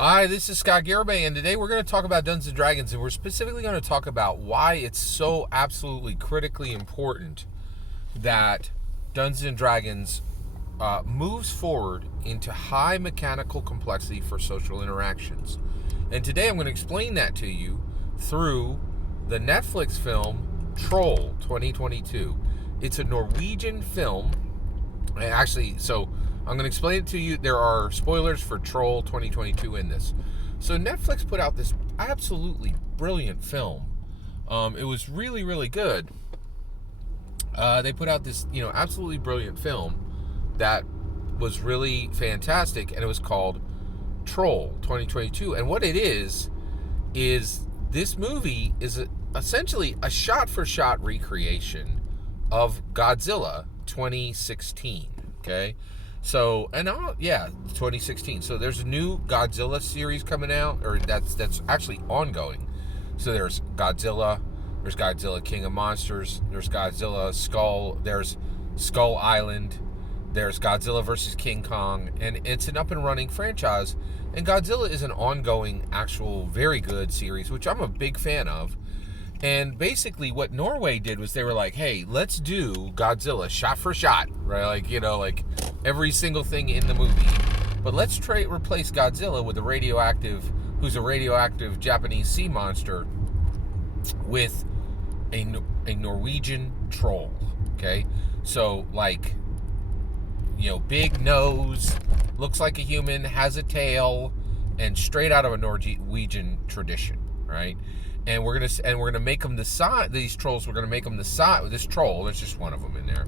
Hi, this is Scott Garibay, and today we're going to talk about Dungeons and Dragons, and we're specifically going to talk about why it's so absolutely critically important that Dungeons and Dragons moves forward into high mechanical complexity for social interactions. And today I'm going to explain that to you through the Netflix film Troll 2022. It's a Norwegian film. I'm going to explain it to you. There are spoilers for Troll 2022 in this. So Netflix put out this absolutely brilliant film. It was really, really good. They put out this, absolutely brilliant film that was really fantastic, and it was called Troll 2022. And what it is this movie is essentially a shot-for-shot recreation of Godzilla 2016. Okay. So, 2016. So there's a new Godzilla series coming out, or that's actually ongoing. So there's Godzilla King of Monsters, there's Godzilla Skull, there's Skull Island, there's Godzilla versus King Kong, and it's an up and running franchise. And Godzilla is an ongoing, actual, very good series, which I'm a big fan of. And basically what Norway did was they were like, hey, let's do Godzilla shot for shot, right? Like every single thing in the movie. But let's replace Godzilla with who's a radioactive Japanese sea monster, with a Norwegian troll, okay? So, big nose, looks like a human, has a tail, and straight out of a Norwegian tradition, right? And we're gonna make them the size. These trolls, we're gonna make them the size. This troll, there's just one of them in there.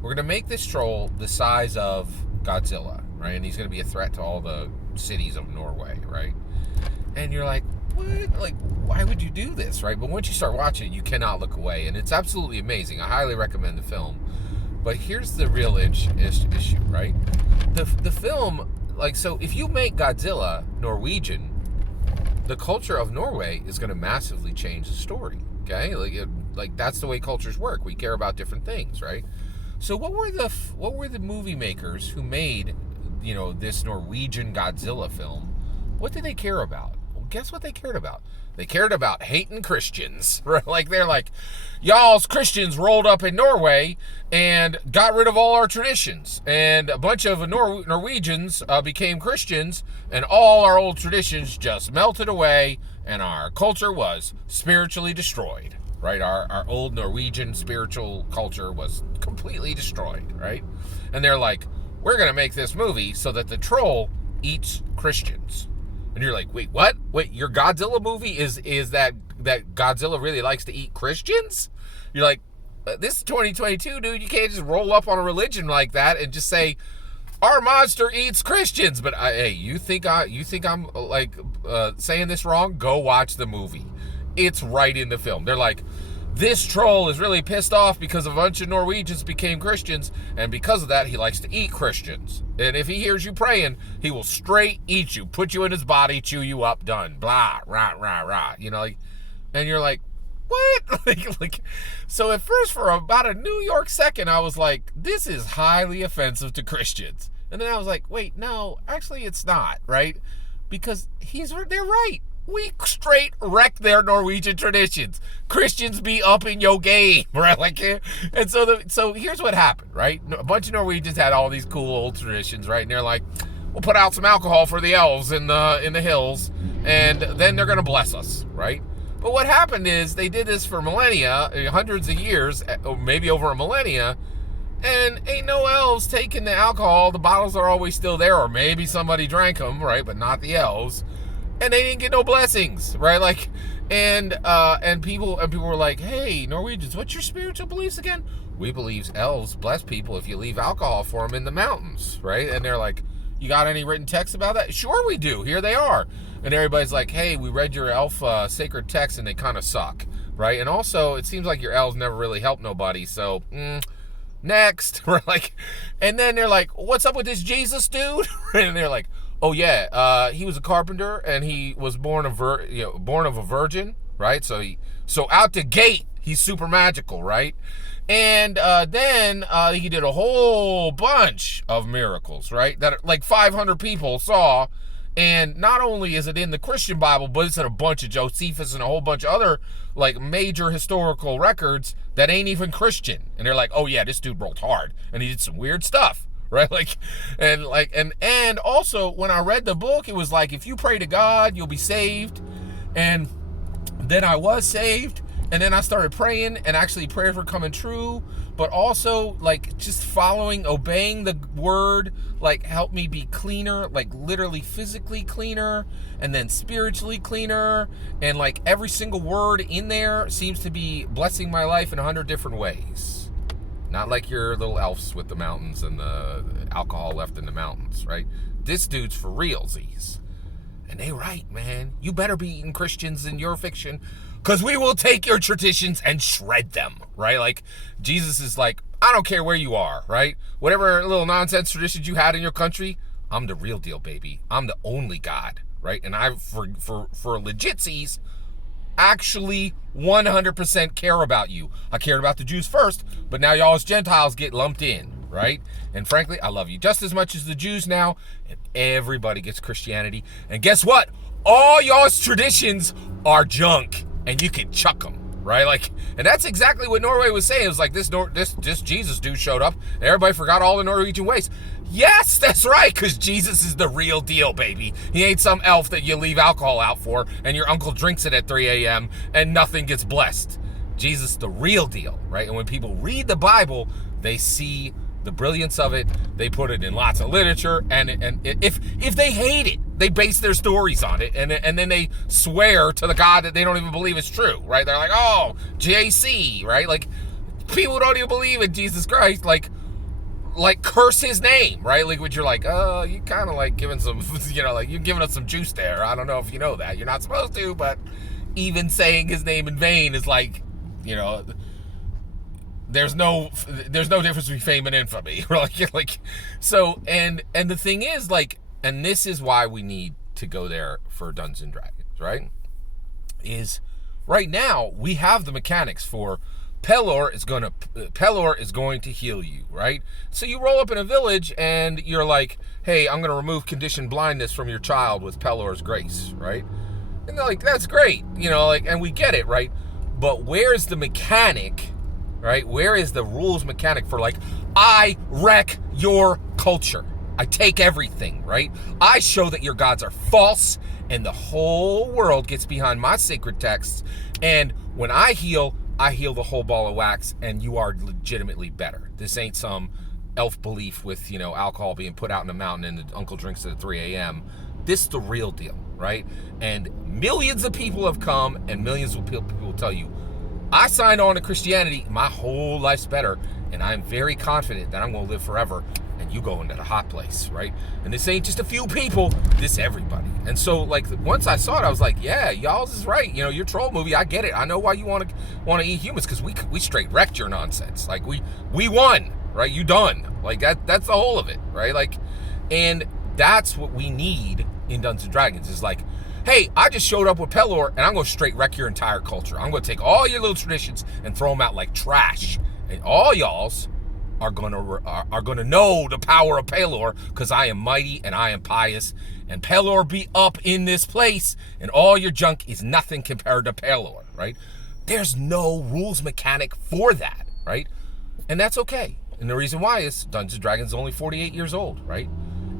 We're gonna make this troll the size of Godzilla, right? And he's gonna be a threat to all the cities of Norway, right? And you're like, what? Like, why would you do this, right? But once you start watching it, you cannot look away, and it's absolutely amazing. I highly recommend the film. But here's the real issue, right? The film, so if you make Godzilla Norwegian, the culture of Norway is going to massively change the story, okay? That's the way cultures work. We care about different things, right? So what were the movie makers who made, this Norwegian Godzilla film? What did they care about? Well, guess what they cared about? They cared about hating Christians, right? They're like, y'all's Christians rolled up in Norway and got rid of all our traditions, and a bunch of Norwegians became Christians, and all our old traditions just melted away, and our culture was spiritually destroyed, right? Our old Norwegian spiritual culture was completely destroyed, right? And they're like, we're going to make this movie so that the troll eats Christians. And you're like, wait, what? Wait, your Godzilla movie is that Godzilla really likes to eat Christians? You're like, this is 2022, dude. You can't just roll up on a religion like that and just say, our monster eats Christians. But hey, you think I'm saying this wrong? Go watch the movie. It's right in the film. They're like, this troll is really pissed off because a bunch of Norwegians became Christians, and because of that, he likes to eat Christians. And if he hears you praying, he will straight eat you, put you in his body, chew you up, done. Blah, rah, rah, rah. And you're like, what? So at first, for about a New York second, I was like, this is highly offensive to Christians. And then I was like, wait, no, actually it's not, right? Because they're right. We straight wreck their Norwegian traditions. Christians be up in your game, right? And so here's what happened, right? A bunch of Norwegians had all these cool old traditions, right? And they're like, we'll put out some alcohol for the elves in the hills, and then they're gonna bless us, right? But what happened is they did this for millennia, hundreds of years, or maybe over a millennia, and ain't no elves taking the alcohol. The bottles are always still there, or maybe somebody drank them, right? But not the elves. And they didn't get no blessings, right? And people were like, hey, Norwegians, what's your spiritual beliefs again? We believe elves bless people if you leave alcohol for them in the mountains, right? And they're like, you got any written texts about that? Sure we do. Here they are. And everybody's like, hey, we read your elf sacred texts and they kind of suck, right? And also, it seems like your elves never really help nobody, so next. We're like, and then they're like, what's up with this Jesus dude? And they're like, oh yeah, he was a carpenter and he was born of a virgin, right? So out the gate, he's super magical, right? And then he did a whole bunch of miracles, right? That like 500 people saw. And not only is it in the Christian Bible, but it's in a bunch of Josephus and a whole bunch of other like major historical records that ain't even Christian. And they're like, oh yeah, this dude rolled hard and he did some weird stuff. Right? And also when I read the book, it was like, if you pray to God, you'll be saved. And then I was saved. And then I started praying, and actually prayers were coming true, but also like just following, obeying the word, like helped me be cleaner, like literally physically cleaner, and then spiritually cleaner. And like every single word in there seems to be blessing my life in 100 different ways. Not like your little elves with the mountains and the alcohol left in the mountains, right? This dude's for realsies. And they right, man. You better be eating Christians in your fiction, because we will take your traditions and shred them, right? Like, Jesus is like, I don't care where you are, right? Whatever little nonsense traditions you had in your country, I'm the real deal, baby. I'm the only God, right? And I, for legitsies, actually 100% care about you. I cared about the Jews first, but now y'all as Gentiles get lumped in, right? And frankly, I love you just as much as the Jews now, and everybody gets Christianity. And guess what? All y'all's traditions are junk, and you can chuck them, right? Like, and that's exactly what Norway was saying. It was like, this Jesus dude showed up, and everybody forgot all the Norwegian ways. Yes, that's right, because Jesus is the real deal, baby. He ain't some elf that you leave alcohol out for, and your uncle drinks it at 3 a.m., and nothing gets blessed. Jesus, the real deal, right? And when people read the Bible, they see the brilliance of it. They put it in lots of literature, and if they hate it, they base their stories on it, and then they swear to the God that they don't even believe is true, right? They're like, oh, JC, right? Like, people who don't even believe in Jesus Christ, like curse his name, right? Like, which you're like, oh, you kind of like giving some, like you're giving us some juice there. I don't know if you know that. You're not supposed to, but even saying his name in vain is like, there's no difference between fame and infamy. So, and the thing is, like, and this is why we need to go there for Dungeons and Dragons, right? Is right now we have the mechanics for Pelor is going to heal you, right? So you roll up in a village and you're like, hey, I'm going to remove conditioned blindness from your child with Pelor's grace, right? And they're like, that's great, and we get it, right? But where's the mechanic, right? Where is the rules mechanic for, like, I wreck your culture. I take everything, right? I show that your gods are false, and the whole world gets behind my sacred texts. And when I heal the whole ball of wax, and you are legitimately better. This ain't some elf belief with, alcohol being put out in a mountain and the uncle drinks it at 3 a.m. This is the real deal, right? And millions of people have come, and millions of people will tell you, I signed on to Christianity, my whole life's better, and I'm very confident that I'm going to live forever, and you go into the hot place, right? And this ain't just a few people, this everybody. And so, like, once I saw it, I was like, yeah, y'all's is right. Your troll movie, I get it. I know why you want to eat humans, because we straight wrecked your nonsense. Like, we won, right? You done. Like, that's the whole of it, right? Like, and that's what we need in Dungeons and Dragons, is like, hey, I just showed up with Pelor, and I'm going to straight wreck your entire culture. I'm going to take all your little traditions and throw them out like trash. And all y'all's are going to know the power of Pelor, because I am mighty and I am pious. And Pelor be up in this place, and all your junk is nothing compared to Pelor, right? There's no rules mechanic for that, right? And that's okay. And the reason why is Dungeons and Dragons is only 48 years old, right?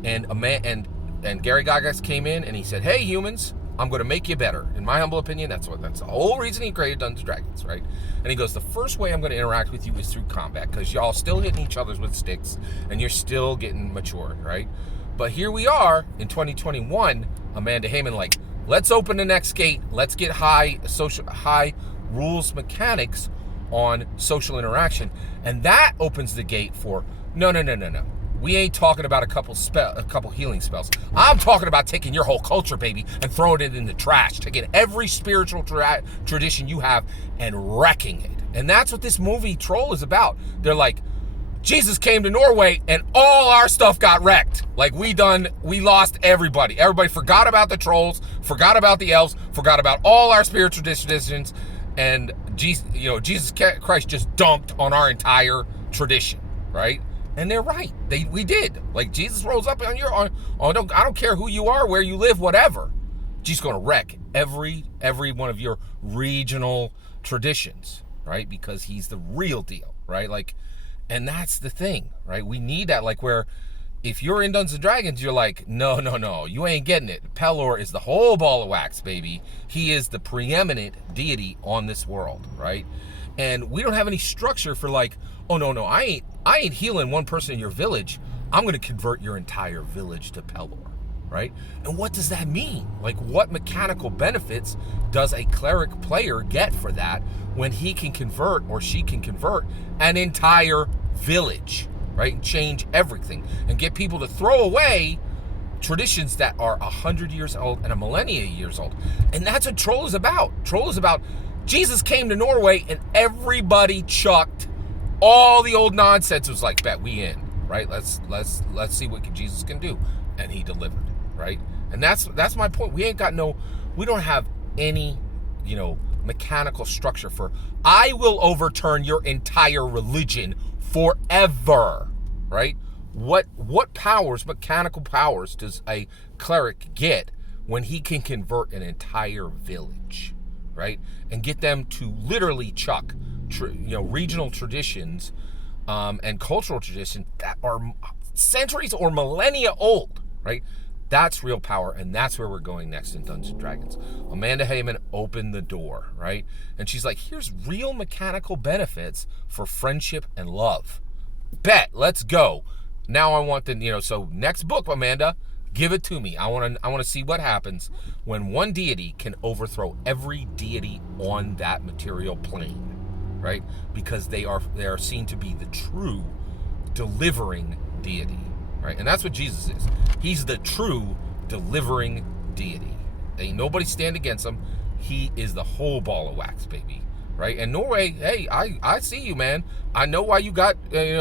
And a man and Gary Gygax came in and he said, hey, humans, I'm going to make you better. In my humble opinion, that's the whole reason he created Dungeons & Dragons, right? And he goes, the first way I'm going to interact with you is through combat, because y'all still hitting each other with sticks, and you're still getting matured, right? But here we are in 2021, Amanda Heyman, like, let's open the next gate. Let's get high rules mechanics on social interaction. And that opens the gate for, no. We ain't talking about a couple healing spells. I'm talking about taking your whole culture, baby, and throwing it in the trash, taking every spiritual tradition you have and wrecking it. And that's what this movie Troll is about. They're like, Jesus came to Norway and all our stuff got wrecked. Like, we lost everybody. Everybody forgot about the trolls, forgot about the elves, forgot about all our spiritual traditions, and Jesus Christ just dunked on our entire tradition, right? And they're right. We did. Like, Jesus rolls up on your I don't care who you are, where you live, whatever. Jesus going to wreck every one of your regional traditions, right? Because he's the real deal, right? Like, and that's the thing, right? We need that, like, where if you're in Dungeons and Dragons, you're like, no, you ain't getting it. Pelor is the whole ball of wax, baby. He is the preeminent deity on this world, right? And we don't have any structure for like, oh no, I ain't healing one person in your village. I'm gonna convert your entire village to Pelor, right? And what does that mean? Like, what mechanical benefits does a cleric player get for that when he can convert, or she can convert, an entire village, right? And change everything and get people to throw away traditions that are 100 years old and a millennia years old. And that's what Troll is about. Troll is about Jesus came to Norway and everybody chucked all the old nonsense. It was like, bet we in, right? Let's see what Jesus can do. And he delivered, right? And that's my point. We don't have any, mechanical structure for, I will overturn your entire religion forever, right? What powers, mechanical powers, does a cleric get when he can convert an entire village, right? And get them to literally chuck, regional traditions and cultural traditions that are centuries or millennia old, right? That's real power, and that's where we're going next in Dungeons & Dragons. Amanda Heyman opened the door, right? And she's like, here's real mechanical benefits for friendship and love. Bet, let's go. Now I want so next book, Amanda, give it to me. I want to see what happens when one deity can overthrow every deity on that material plane, right? Because they are seen to be the true delivering deity, right? And that's what Jesus is. He's the true delivering deity. Ain't nobody stand against him. He is the whole ball of wax, baby, right? And Norway, hey, I see you, man. I know why you got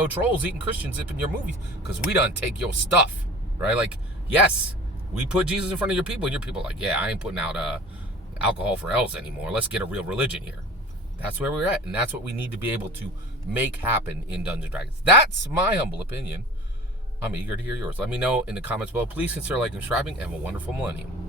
trolls eating Christians up in your movies, because we done take your stuff, right? Like, yes, we put Jesus in front of your people, and your people are like, yeah, I ain't putting out alcohol for elves anymore. Let's get a real religion here. That's where we're at, and that's what we need to be able to make happen in Dungeons & Dragons. That's my humble opinion. I'm eager to hear yours. Let me know in the comments below. Please consider liking and subscribing, and have a wonderful millennium.